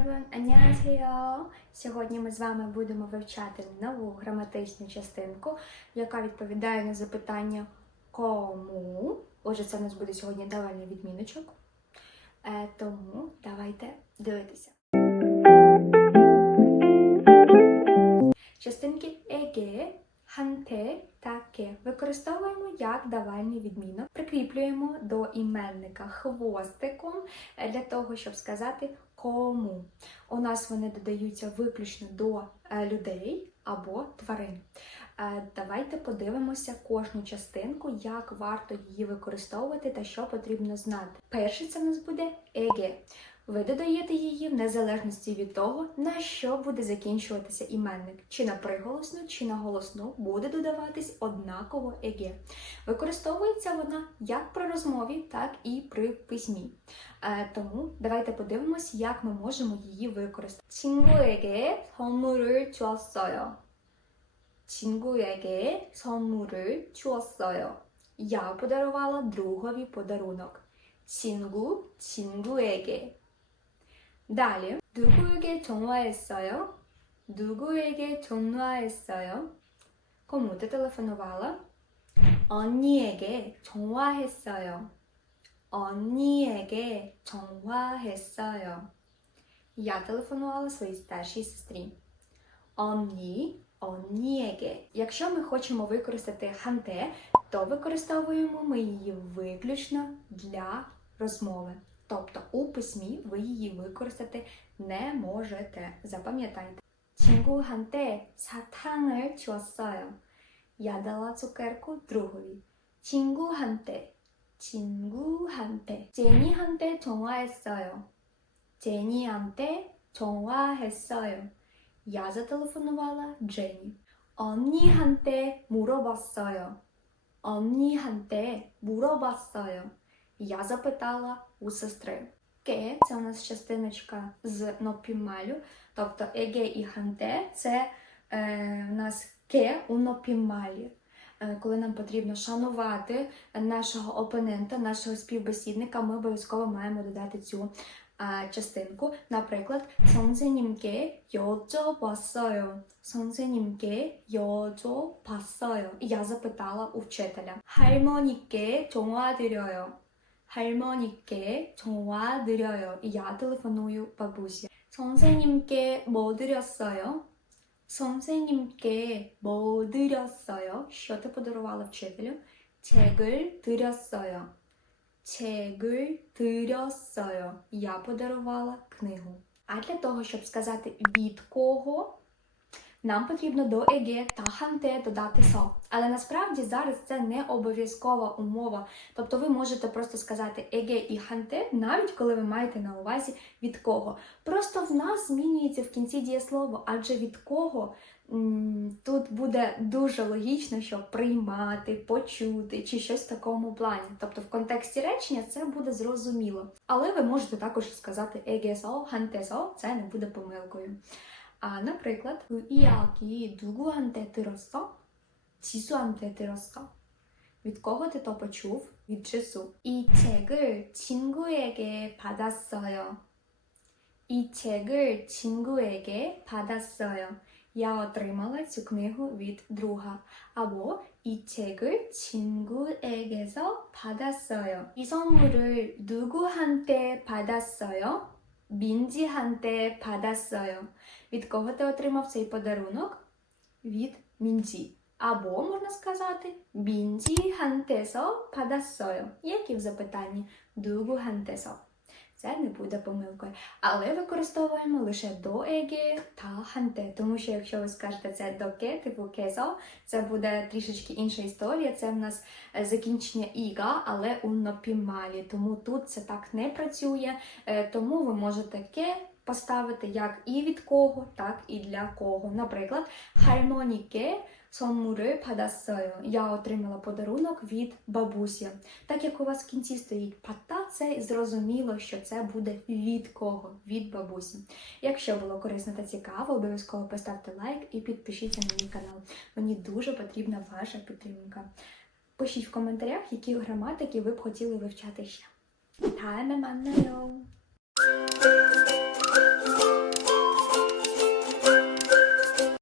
여러분, 안녕하세요. Сьогодні ми з вами будемо вивчати нову граматичну частинку, яка відповідає на запитання кому. Отже, це в нас буде сьогодні давальний відміночок. Е, тому давайте дивитися. Частинки еге, ханте, таке використовуємо як давальний відмінок. Прикріплюємо до іменника хвостиком для того, щоб сказати кому. У нас вони додаються виключно до е, людей або тварин. Е, Давайте подивимося кожну частинку, як варто її використовувати та що потрібно знати. Перше це в нас буде еге. Ви додаєте її в незалежності від того, на що буде закінчуватися іменник. Чи на приголосну, чи на голосну буде додаватись однаково еге. Використовується вона як при розмові, так і при письмі. Е, тому давайте подивимось, як ми можемо її використати. 친구에게 선물을 주었어요. 친구에게 선물을 주었어요. Я подарувала другові подарунок. 친구, 친구에게. далі. 누구에게 전화했어요? 누구에게 전화했어요? Кому ти телефонувала? 언니에게 전화했어요. 언니에게 전화했어요. Я телефонувала своїй старшій сестрі. 언니, 언니에게. Якщо ми хочемо використати ханте, то використовуємо ми її виключно для розмови. Тобто у письмі ви її використати не можете. Запам'ятайте. 친구한테 사탕을 주었어요. Я дала цукерку другові. 친구한테, 친구한테. 제니한테 전화했어요. 제니한테 전화했어요. Я зателефонувала Джені. 언니한테 물어봤어요. 언니한테 물어봤어요. Я запитала у сестри. Ке це у нас частиночка з нопімалю, тобто еге і ханте це е, у нас ке у нопімалі. Е, Коли нам потрібно шанувати нашого опонента, нашого співбесідника, ми обов'язково маємо додати цю е, частинку. Наприклад, 선생님께 여쭤봤어요. 선생님께 여쭤봤어요. Я запитала у вчителя. 할머니께 전화드려요. 할머니께 전화드려요. Я телефоную бабусі. 선생님께 뭐 드렸어요? 선생님께 뭐 드렸어요? що ти подарувала вчителю? 책을 드렸어요. 책을 드렸어요. Я подарувала книгу. А для того, щоб сказати від кого, нам потрібно до еге та ханте додати со. Але насправді зараз це не обов'язкова умова. Тобто ви можете просто сказати еге і ханте, навіть коли ви маєте на увазі від кого. Просто в нас змінюється в кінці дієслово, адже від кого тут буде дуже логічно, що приймати, почути чи щось в такому плані. Тобто в контексті речення це буде зрозуміло. Але ви можете також сказати егесо, хантесо, це не буде помилкою. 아, наприклад, 그 이야기 누구한테 들었어? 지수한테 들었어? від кого ти то почув? від Джису. 이 책을 친구에게 받았어요. 이 책을 친구에게 받았어요. Я отримала цю книгу від друга. або 이 책을 친구에게서 받았어요. 이 선물을 누구한테 받았어요? Біндзіганте падасою. Від кого ти отримав цей подарунок? Від мінджі. Або можна сказати бінджі гантесо падасою, як і в запитанні дугу гантесо. Це не буде помилкою, але використовуємо лише до еге ханте, тому що якщо ви скажете це доке, типу кесо, це буде трішечки інша історія. Це в нас е, закінчення іга, але у напімалі. Тому тут це так не працює. Е, тому ви можете ке. Поставити як і від кого, так і для кого. Наприклад, хармоніке 선물을 받았어요. Я отримала подарунок від бабусі. Так як у вас в кінці стоїть пата, це зрозуміло, що це буде від кого? Від бабусі. Якщо було корисно та цікаво, обов'язково поставте лайк і підпишіться на мій канал. Мені дуже потрібна ваша підтримка. Пишіть в коментарях, які граматики ви б хотіли вивчати ще. 다음에 만나요.